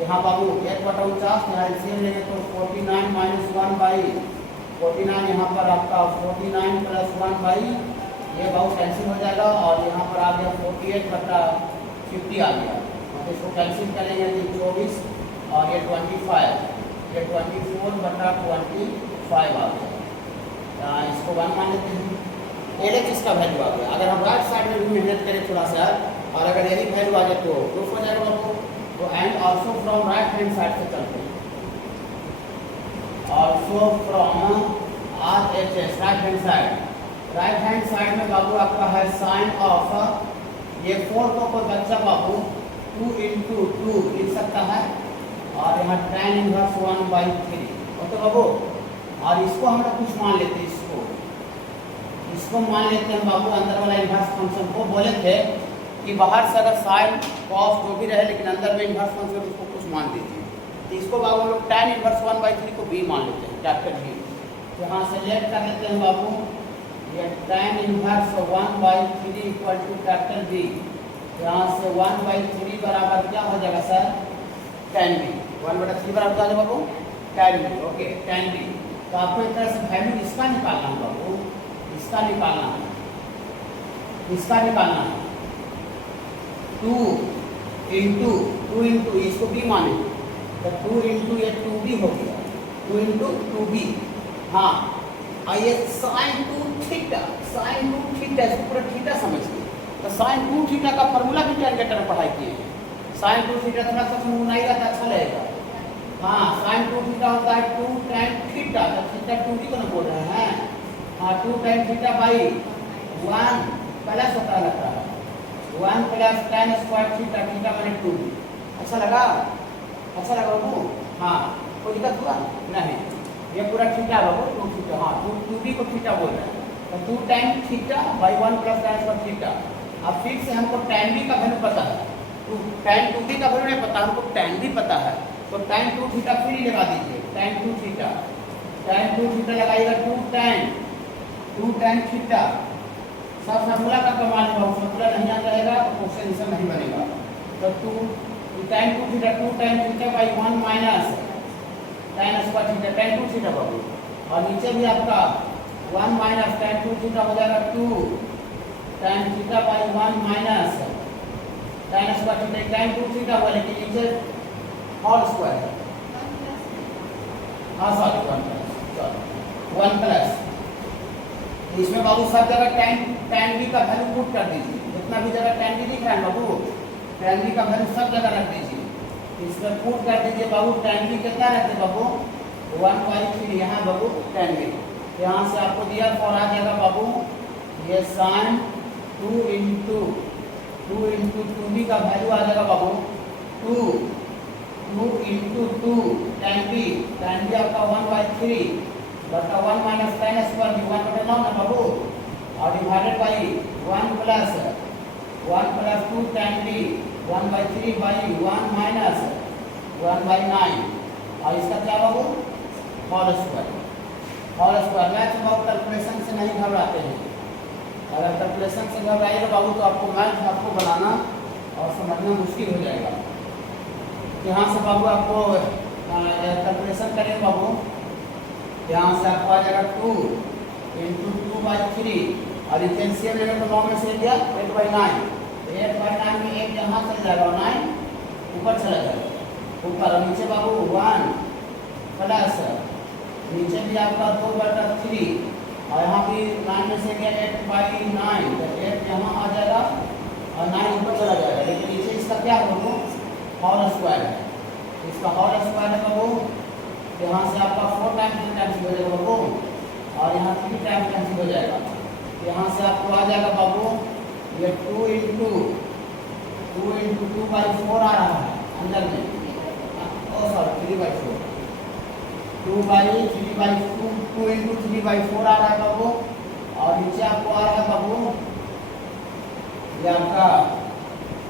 यहाँ बाबू 1/49, यहाँ एलसीएम लेंगे तो 49 माइनस 1/49, यहाँ पर आपका 49 प्लस 1 ये बाबू कैंसिल हो जाएगा, और यहाँ पर आ गया 48/50 आ गया। तो इसको कैंसिल करेंगे तो 24 और ये 25, ये 24/25 आ गया। इसको 1 मान लेते हैं, LH इसका वैल्यू आ गया। अगर हम राइट साइड में भी मेहनत करें थोड़ा सा, और अगर यही वैल्यू आ जाए तो प्रूफ हो जाएगा बाबू। तो and also from right hand side से चलते हैं, also from RHS right hand side. Right hand side में बाबू आपका है साइन ऑफ, ये 4 को कोई बच्चा बाबू 2 into 2 लिख सकता है, और यहाँ tan इनवर्स 1/3 ओके बाबू। और इसको हम लोग कुछ मान लेते हैं, इसको मान लेते हैं बाबू अंदर वाला इनवर्स फंक्शन को। बोले थे कि बाहर से अगर साइन कॉस जो भी रहे, लेकिन अंदर में इनवर्स फंक्शन उसको कुछ मान दीजिए। तो इसको बाबू हम लोग tan इनवर्स 1/3 को b मान लेते हैं, कैपिटल B। तो यहाँ से लेट कर लेते हैं बाबू, ये tan inverse 1/3 equal to capital B। यहाँ से 1/3 बराबर क्या हो जाएगा सर, tan B। 1/3 बराबर क्या हो जाएगा बाबू, tan B, okay tan B। तो आपको एक तरह से वैल्यू इसका निकालना है बाबू, इसका निकालना है, इसका निकालना है 2 into इसको b माने, तो 2 into ये 2b हो गया, 2 into 2b। हाँ, और ये sin 2 थीटा, sin 2 थीटा, इसको पूरा थीटा समझिए। तो sin 2 थीटा का फॉर्मूला भी tan के टर्म पढ़ाई किए हैं। sin 2 थीटा थोड़ा सा सुनाइएगा तो अच्छा लगेगा। हाँ, sin 2 थीटा होता है 2 tan थीटा, तो थीटा 2b को ना बोल रहे हैं। हाँ, 2 tan थीटा बाई 1 प्लस होता है, लगता है 1 plus tan square theta, theta माने 2b। अच्छा लगा, अच्छा लगा बाबू। हाँ, कोई दिक्कत हुआ नहीं, ये पूरा थीटा बाबू 2 थीटा। हाँ, 2b को थीटा बोल रहे हैं, तो 2 tan theta by 1 plus tan square theta. अब फिर से हमको tan b का वैल्यू पता है, तो tan 2b का वैल्यू नहीं पता, हमको tan b पता है। तो tan 2 थीटा फिर लगा दीजिए, tan 2 थीटा, tan 2 थीटा लगाइएगा 2 tan थीटा। सब फॉर्मूला का कमाल है, फॉर्मूला नहीं आता रहेगा तो क्वेश्चन आंसर नहीं बनेगा। तो 2 tan 2 theta, 2 tan theta by 1 minus tan square theta, tan 2 theta बाबू। और नीचे भी आपका 1 माइनस tan 2 थीटा हो जाएगा 2 tan theta by 1 minus tan square theta, tan 2 theta हुआ, लेकिन नीचे होल स्क्वायर है। हाँ सॉरी 1 प्लस, इसमें बाबू सब जगह tan b का वैल्यू पुट कर दीजिए, जितना भी जगह tan b दिख रहा है बाबू, tan b का वैल्यू सब जगह रख दीजिए। इसमें पुट कर दीजिए बाबू, tan b कितना रखते बाबू 1/3, यहाँ बाबू tan b। यहाँ से आपको दिया फॉर आ जाएगा बाबू, ये sin 2 into 2b का वैल्यू आ जाएगा बाबू 2 into 2 tan b आपका 1/3 बटा 1 माइनस tan स्क्वायर भी 1/9 ना बाबू, और divided by 1 plus 2 tan b 1/3 by 1 minus 1/9, और इसका क्या बाबू whole square. Whole square math बाबू कैलकुलेशन से नहीं घबराते हैं, अगर कैलकुलेशन से घबराइएगा बाबू तो आपको मैथ आपको बनाना और समझना मुश्किल हो जाएगा। यहाँ से बाबू आपको कैलकुलेशन करेंगे बाबू, यहाँ से आपको आ जाएगा 2 इंटू 2/3 और एलसीएम लेंगे तो 9 में से गया 8/9, 8/9 में 8 यहाँ चल जाएगा और 9 ऊपर चला जाएगा ऊपर, और नीचे बाबू 1 प्लस नीचे भी आपका 2/3 और यहाँ भी 9 में से गया 8/9, तो 8 यहाँ आ जाएगा और 9 ऊपर चला जाएगा। लेकिन नीचे इसका क्या है बाबू, होल स्क्वायर है, इसका होल स्क्वायर है बाबू। यहाँ से आपका 4 टाइम्स कैंसिल हो जाएगा बाबू और यहाँ 3 टाइम्स कैंसिल हो जाएगा। यहाँ से आपको आ जाएगा बाबू ये 2 इंटू 2/4 आ रहा है अंदर में, सॉरी 3/4, 2 इंटू 3/4 आ रहा है बाबू। और नीचे आपको आ रहा है बाबू ये आपका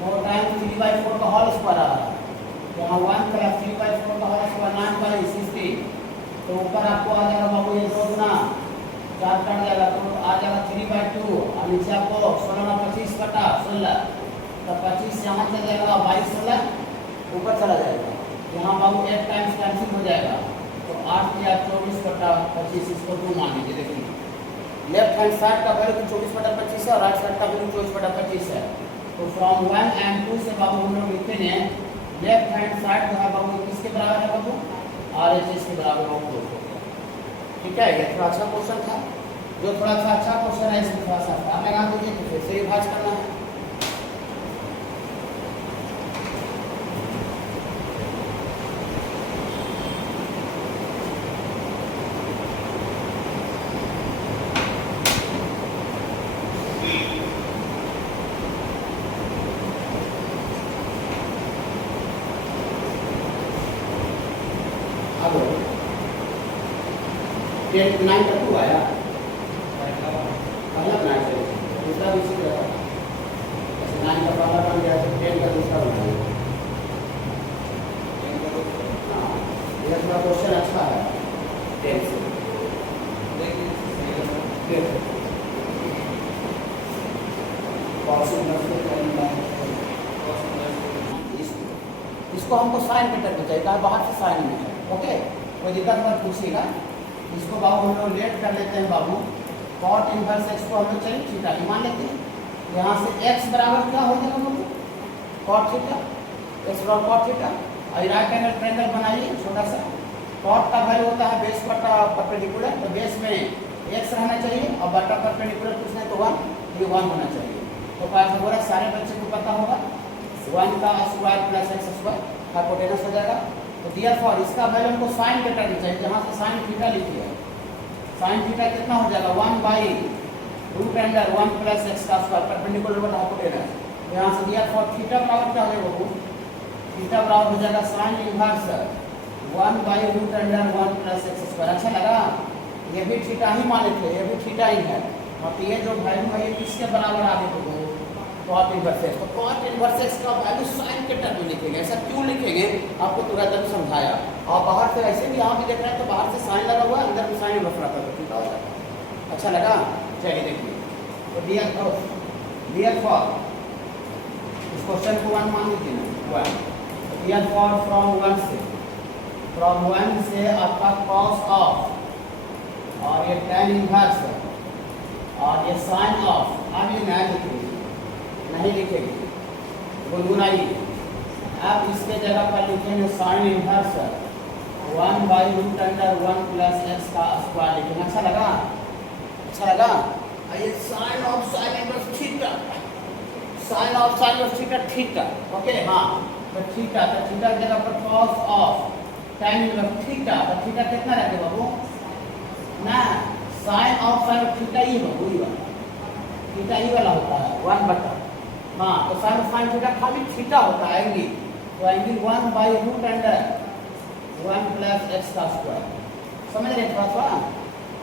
4 टाइम्स 3/4 का होल स्क्वायर आ रहा है, यहाँ 1 प्लस 3/4 का होल स्क्वायर 9/60, तो ऊपर आपको आ जाएगा बाबू ये 2 गुना 4 कट जाएगा तो आ जाएगा 3/2 और नीचे आपको 16 में 25 कटा 16, तो 25 यहाँ चल जाएगा 22 16 ऊपर चला जाएगा। यहाँ बाबू 8 टाइम्स कैंसिल हो जाएगा तो 8 या 24 कटा 25, इसको 2 मान लीजिए। देखिए लेफ्ट हैंड साइड का वैल्यू 24/25 है और राइट साइड का वैल्यू 24/25 है। तो फ्रॉम 1 and 2 से बाबू हम लोग लिखते हैं लेफ्ट हैंड साइड जो है बाबू किसके बराबर है बाबू, RHS के बराबर बाबू। ठीक है, ये थोड़ा अच्छा क्वेश्चन था, जो थोड़ा सा अच्छा क्वेश्चन है इसमें थोड़ा सा ध्यान लगा दीजिए तो फिर से ही भाज करना है। अब 9 का 2 आया, पहला बनाया था, दूसरा भी इसी तरह था, जैसे 9 का पहला बन गया तो 10 का दूसरा बन गया। हाँ, यह थोड़ा क्वेश्चन अच्छा है 10 से। इसको हमको साइन कटर में चाहिए, बाहर से साइन में है। ओके, कोई दिक्कत मत पूछिएगा। इसको बाबू हम लोग लेट कर लेते हैं बाबू, cot इनवर्स x को हम लोग चलिए थीटा ही मान लेते हैं। यहाँ से x बराबर क्या हो जाएगा बाबू, cot थीटा, x बराबर cot थीटा। और राइट एंगल ट्रायंगल बनाइए छोटा सा, cot का वैल्यू होता है बेस बटा परपेंडिकुलर, तो बेस में x रहना चाहिए और बटा परपेंडिकुलर कुछ नहीं तो 1, ये 1 होना चाहिए। तो पाइथागोरस सारे बच्चे को पता होगा, 1 का square plus x square hypotenuse हो जाएगा। तो देयरफॉर इसका वैल्यू हमको साइन थीटा में चाहिए, जहाँ से साइन थीटा लिखिए, साइन थीटा कितना हो जाएगा 1/√1 प्लस x का स्क्वायर परपेंडिकुलर बटा हाइपोटेनस। यहाँ से देयरफॉर थीटा बराबर क्या हो जाएगा, थीटा बराबर हो जाएगा sign inverse 1/√1 plus x square. अच्छा लगा, ये भी थीटा ही माने थे, ये भी थीटा ही है। और ये जो वैल्यू है ये किसके बराबर आ गई तो cot इनवर्स x, तो cot इनवर्स x का वैल्यू साइन के टर्म में लिखेंगे। ऐसा क्यों लिखेंगे आपको तुरंत अभी समझाया। और बाहर से ऐसे भी यहाँ भी देख रहे हैं तो बाहर से साइन लगा हुआ है, अंदर भी साइन इनवर्स रहता है, ठीक हो जाएगा। अच्छा लगा, चलिए देखिए। तो देयरफॉर इस क्वेश्चन को 1 मान लीजिए ना, 1। देयरफॉर फ्रॉम 1 से आपका cos ऑफ और ये tan इनवर्स और ये साइन ऑफ, अब ये नहीं लिखेंगे गुनगुनाइए। आप इसके जगह पर लिखेंगे साइन इनवर्स 1/√1 प्लस x का स्क्वायर लिखेंगे। अच्छा लगा, अच्छा लगा। ये sine of sine inverse theta, sine of sine inverse theta theta. Okay, हाँ, तो थीटा, तो थीटा की जगह पर cos of tan inverse theta, तो थीटा कितना रहता है बाबू ना, साइन ऑफ साइन थीटा ही बाबू, थीटा ही वाला होता है 1/, हाँ। तो साइन थीटा खाली थीटा होता है एंगल, तो एंगल 1/√1 प्लस x का स्क्वायर। समझ रहे थोड़ा सा।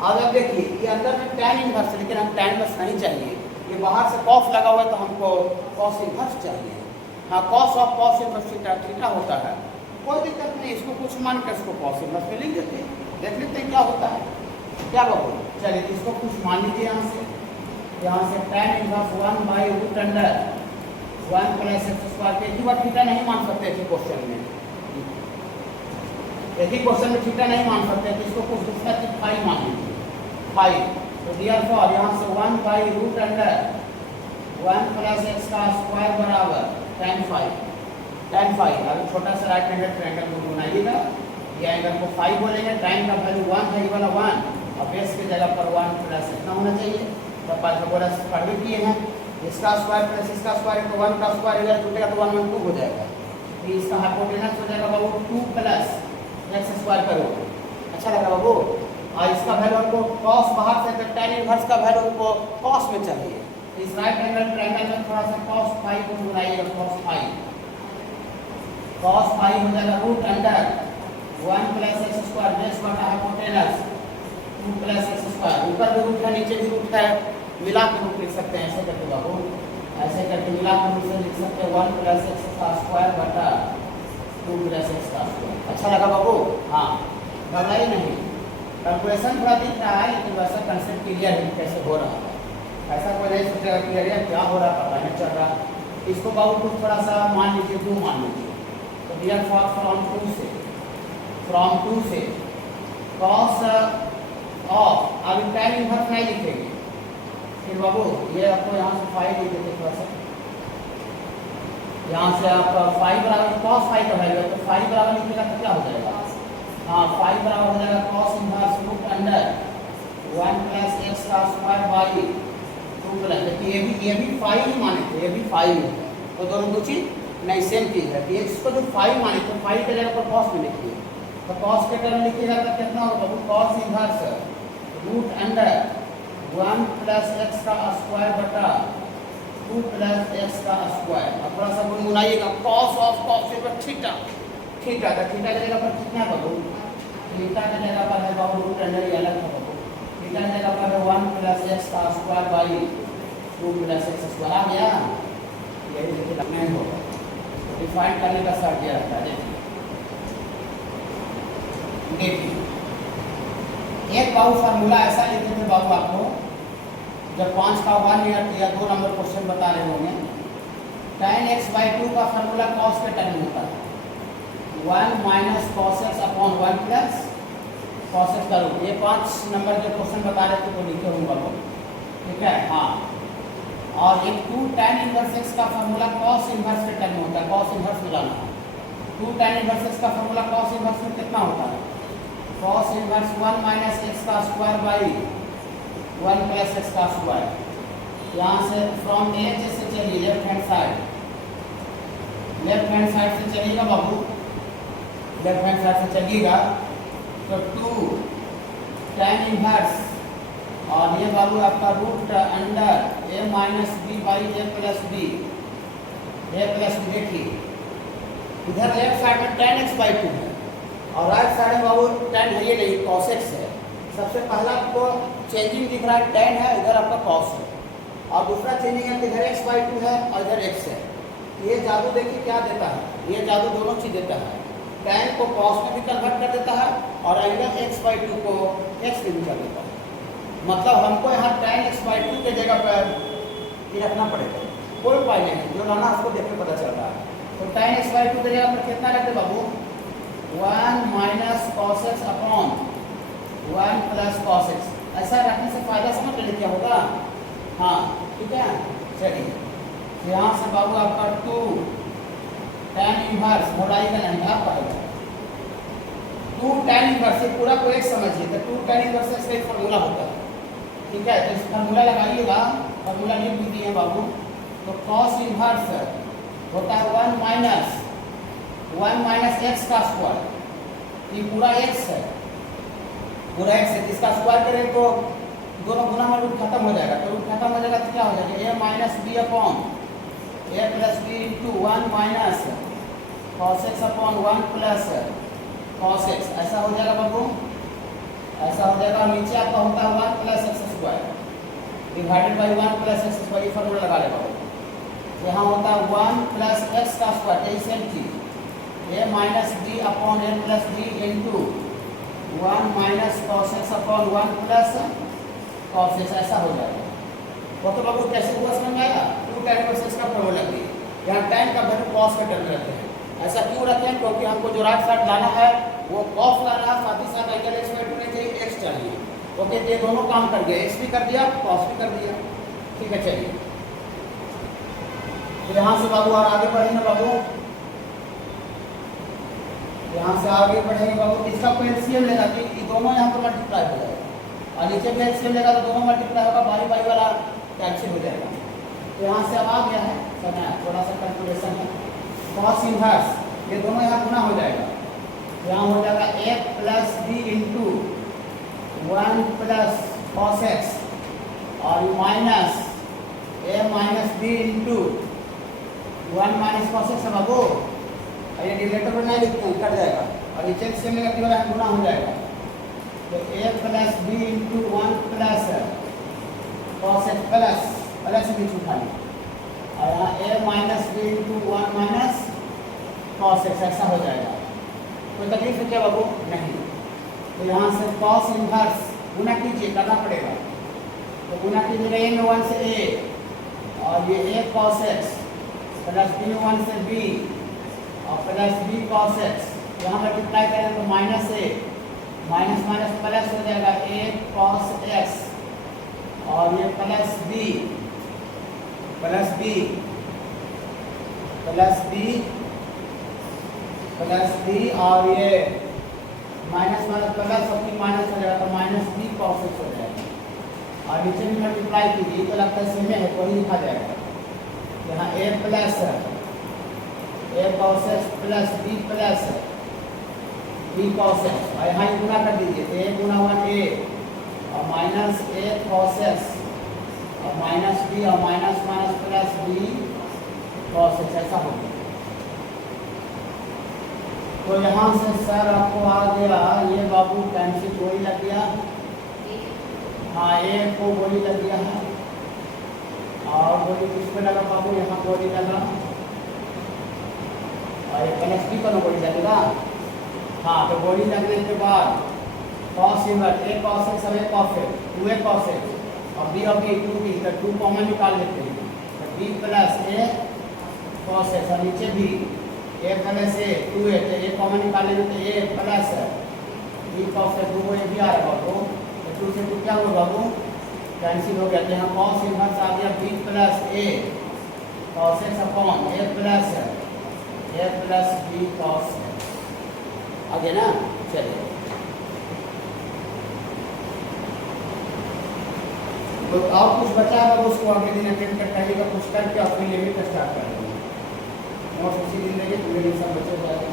अब देखिए ये अंदर में tan इनवर्स, लेकिन हम tan इनवर्स नहीं चाहिए, ये बाहर से cos लगा हुआ है तो हमको cos इनवर्स चाहिए। हाँ, cos of cos inverse theta theta होता है, कोई दिक्कत नहीं, इसको कुछ मान कर इसको cos इनवर्स में लिख देते हैं, देख लेते हैं क्या होता है। क्या बाबू, चलिए इसको कुछ मान लीजिए यहाँ से, यहाँ से tan inverse 1 by root under 1 plus x square. एक ही बार थीटा नहीं मान सकते थे क्वेश्चन में, एक ही क्वेश्चन में थीटा नहीं मान सकते थे, इसको कुछ दूसरा चीज फाई मान लीजिए, फाई। तो देयरफॉर यहाँ से 1 by root under 1 plus x का स्क्वायर बराबर tan फाई। tan फाई अभी छोटा सा राइट हैंडेड ट्रायंगल को बनाइएगा, ये एंगल को फाई बोलेंगे, tan का वैल्यू 1 है, ये वाला 1 और बेस की जगह पर 1 प्लस इतना होना चाहिए। तो पाइथागोरस पढ़ किए हैं, इसका स्क्वायर प्लस इसका स्क्वायर तो 1 का स्क्वायर इधर जुटेगा तो 1 1 2 हो जाएगा। तो इसका हाइपोटेनस हो जाएगा बाबू 2 प्लस एक्स स्क्वायर करो। अच्छा लगा बाबू। और इसका वैल्यू हमको cos बाहर से, तो tan इनवर्स का वैल्यू हमको cos में चाहिए। इस राइट एंगल ट्रायंगल में थोड़ा सा cos फाई को बनाइएगा, cos फाई। cos फाई हो जाएगा root under 1 plus x square base बटा हाइपोटेनस 2 प्लस एक्स स्क्वायर। ऊपर भी रूट है नीचे भी रूट है, मिला के रूट लिख सकते हैं, ऐसे करके बाबू, ऐसे करके मिला के रूट से लिख सकते हैं 1 प्लस एक्स का स्क्वायर बटा 2 प्लस एक्स का स्क्वायर। अच्छा लगा बाबू? हाँ, घबराइए नहीं, कैलकुलेशन थोड़ा दिख रहा है लेकिन वैसा कंसेप्ट क्लियर है कैसे हो रहा है। ऐसा कोई नहीं सोचेगा कि अरे क्या हो रहा पता नहीं चल रहा। इसको बाबू कुछ थोड़ा सा मान लीजिए, 2 मान लीजिए। तो डियर फ्रॉम 2 से cos ऑफ, अभी tan इनवर्स नहीं लिखेंगे, फिर बाबू ये आपको यहाँ से फाई लिख देते थोड़ा सा, यहाँ से आपका फाई बराबर cos फाई का वैल्यू है, तो फाई बराबर लिखिएगा तो क्या हो जाएगा? हाँ, फाई बराबर हो जाएगा cos inverse root under 1 plus x का स्क्वायर बाई 2 प्लस, ये भी फाई ही माने थे, ये भी फाई है, तो दोनों दो चीज नहीं सेम चीज है। इसको जो फाई माने तो फाई के जगह पर cos में लिखिए, तो cos के टर्म लिखिएगा तो कितना होगा बाबू? cos inverse root under 1 plus x का स्क्वायर बटा 2 प्लस एक्स का स्क्वायर। अब थोड़ा सा गुनगुनाइएगा, cos of cos equal theta, theta का थीटा की जगह पर कितना है बाबू? थीटा की जगह पर है बाबू रूट अंडर, ये अलग है बाबू, थीटा की जगह पर है 1 प्लस एक्स का square by 2 plus x square. आ गया? यही देखिए नहीं होगा, डिफाइन करने का शर्त यह रहता है। देखिए एक बाबू फार्मूला ऐसा लिखे थे बाबू आपको, जब 5 का 1 या 2 नंबर क्वेश्चन बता रहे होंगे, tan x बाई 2 का फार्मूला cos के टर्म में होता है 1 minus cos x upon 1 plus cos x का रूट। ये 5 नंबर जो क्वेश्चन बता रहे थे तो लिखे होंगे बाबू, ठीक है? हाँ, और एक 2 tan इनवर्स x का फार्मूला cos इनवर्स के टर्म में होता है, cos इनवर्स मिलाना है। 2 tan इनवर्स x का फार्मूला cos इनवर्स में कितना होता है? cos इनवर्स 1 माइनस एक्स का स्क्वायर बाई 1 प्लस एक्स का स्क्वायर। यहाँ से फ्रॉम ए से चलिए लेफ्ट हैंड साइड से चलिएगा बाबू, लेफ्ट हैंड साइड से चलिएगा तो 2 tan इनवर्स और ये बाबू आपका root under a minus b by a plus b. देखिए इधर लेफ्ट साइड में tan x बाई 2 है और राइट साइड में बाबू tan है, ये नहीं cos x है। सबसे पहला आपको चेंजिंग दिख रहा है tan है, इधर आपका cos है, और दूसरा चेंजिंग है कि इधर x बाई 2 है और इधर x है। ये जादू देखिए क्या देता है, ये जादू दोनों चीज देता है, tan को cos में भी कन्वर्ट कर देता है और एंगल x बाई 2 को x में भी कर देता है। मतलब हमको यहाँ tan x बाई 2 के जगह पर ये रखना पड़ेगा, कोई उपाय नहीं, जो लाना उसको देख के पता चल रहा है। तो tan x बाई 2 के जगह पर कितना रखते बाबू? 1 minus cos x upon 1 plus cos x। ऐसा रखने से फायदा समझ लेंगे क्या होगा? हाँ, ठीक है, चलिए यहाँ से बाबू आपका 2 tan इनवर्स घबराइएगा नहीं, आप पढ़ेगा 2 tan इनवर्स, ये पूरा को एक समझिए, तो 2 tan इनवर्स का एक फार्मूला होता है, ठीक है? तो इस फार्मूला लगाइएगा, फार्मूला लिख भी दिए बाबू। तो cos इनवर्स होता है 1 माइनस एक्स का स्क्वायर, ये पूरा x है, पूरा x है, इसका स्क्वायर करें तो दोनों गुना में रूट खत्म हो जाएगा, तो रूट खत्म हो जाएगा तो क्या हो जाएगा? a minus b upon a plus B into 1 minus cos x upon 1 plus cos x। ऐसा हो जाएगा बाबू, ऐसा हो जाएगा। नीचे आपका होता है 1 plus x square divided by 1 plus x square, ये फॉर्मूला लगा लेगा बाबू। यहाँ होता है 1 प्लस एक्स का स्क्वायर, यही सेम चीज a minus D upon a plus D into 1 minus cos x upon 1 plus cos x। ऐसा हो जाएगा, तो बाबू कैसे हुआ समझ में आया? 2 tan इनवर्स x का फॉर्मूला लग गई। यहाँ tan का वैल्यू cos के टर्म में रखते हैं। ऐसा क्यों रखते हैं? क्योंकि हमको जो राइट साइड लाना है वो cos लाना है, साथ ही साथ एंगल x वाई नहीं चाहिए, x चाहिए। ओके, तो ये दोनों काम कर गया, x भी कर दिया, cos भी कर दिया। ठीक है, चलिए तो यहाँ से बाबू और आगे बढ़ेंगे बाबू, यहाँ से आगे बढ़ेंगे बाबू। इसका कोई एलसीएम लेगा तो ये दोनों यहाँ पर मल्टीप्लाई हो जाएगा, और नीचे भी एलसीएम लेगा तो दोनों मल्टीप्लाई होगा, बाई बाई वाला कैंसिल हो जाएगा। तो यहाँ से अब आ गया है, समय थोड़ा सा कैलकुलेशन है। cos इनवर्स ये दोनों यहाँ गुना हो जाएगा, यहाँ हो जाएगा a plus B into 1 plus cos x और minus a minus B into 1 minus cos x है बाबू। ये डिनोमिनेटर पर नहीं लिखते हैं, कट जाएगा, और नीचे से नेगेटिव वाला गुना हो जाएगा। तो a plus B into 1 plus cos x प्लस बीच उठानी, और यहाँ a minus B into 1 minus cos x, ऐसा हो जाएगा। कोई तकलीफ है क्या बाबू? नहीं। तो यहाँ से cos इनवर्स गुना कीजिए, करना पड़ेगा। तो गुना कीजिएगा a में 1 से a, और ये a cos x plus b 1 से b और प्लस b cos x, यहाँ मल्टीप्लाई करें तो minus a minus minus plus हो जाएगा a cos x, और ये plus b plus b plus b plus b, और ये माइनस माइनस प्लस और फिर माइनस हो जाएगा, तो माइनस b cos x हो जाएगा। और नीचे भी मल्टीप्लाई कीजिए तो लगता है सेम है, वही लिखा जाएगा। यहाँ a plus a cos x plus b plus b cos x, और यहाँ ही गुना कर दीजिए, तो a गुना 1 a और माइनस a cos x और माइनस b और minus minus plus b cos x, ऐसा हो गया। तो यहाँ से सर आपको आ गया ये बाबू कैंसिल, गोली लग गया, हाँ ए को गोली लग गया है, और गोली किस पे लगा बाबू? यहाँ गोली लगा, और ये प्लस बी को गोली लगेगा। हाँ, तो गोली लगने के बाद cos inverse a cos x और a cos x 2a cos x और b और b 2b, तो 2 कॉमन निकाल लेते हैं, तो b plus a cos x, और नीचे भी a प्लस a 2a, तो a कॉमन निकाल लेंगे तो a plus b cos x, 2 ये भी आ रहा बाबू, तो 2 से 2 क्या हुआ बाबू? कैंसिल हो गया। तो यहाँ cos इनवर्स आ गया b plus a cos x upon a plus b cos x, आ गया ना? चलिए, तो और कुछ बचा है उसको अगले दिन अटेंड कर करिएगा, कुछ करके अपनी लिमिट स्टार्ट कर देंगे, नोट्स उसी दिन लेंगे, पूरे दिन सब बच्चे जाएंगे।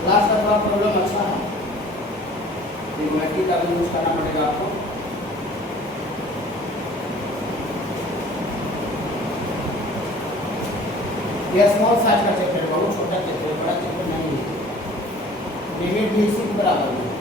क्लास का थोड़ा प्रॉब्लम अच्छा है, ट्रिग्नोमेट्री का भी यूज करना पड़ेगा आपको। यह स्मॉल साइज का चैप्टर है, बहुत छोटा चैप्टर है, बड़ा चैप्टर नहीं है। लिमिट भी इसी के बराबर है।